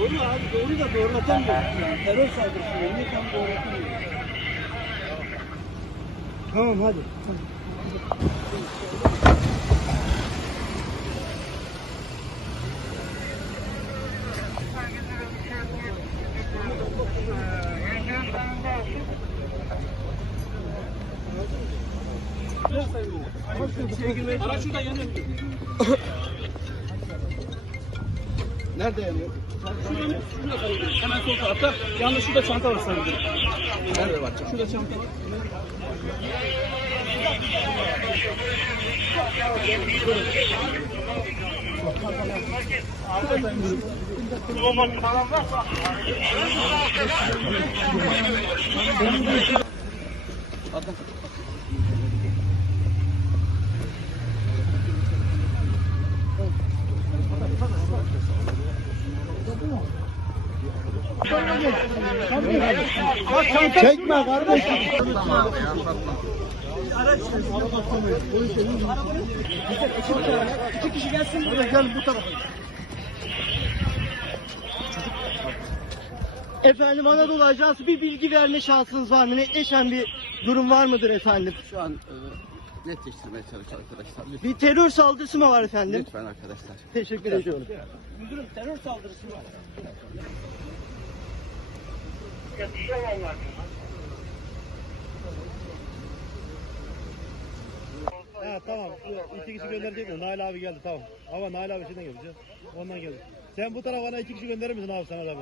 Doğru abi doğru da doğrulatamıyor. Yani terör saldırısı önüne tam doğrulatamıyor. Tamam hadi. Araç şurada yanıyor. Nerede yanıyor? Şurada, şurada sayılır. Hemen sol tarafta. Yalnız şurada çanta var sayılır. Nerede var? Şurada çanta var. Çekme kardeşim. İki kişi gelsin gel bu tarafa. Efendim Anadolu Ajansı bir bilgi verme şansınız var mı? Netleşen bir durum var mıdır efendim? Şu an e, netleştirmeye çalışıyor arkadaşlar. Lütfen, Bir terör saldırısı mı var efendim? lütfen arkadaşlar. Teşekkür ediyorum. Müdürüm terör saldırısı var. Ha tamam. İki kişi gönderecek mi? Nail abi geldi tamam. Ama Nail abi şeyden geldi. Ondan geldi. Sen bu tarafa iki kişi gönderir misin abi sana da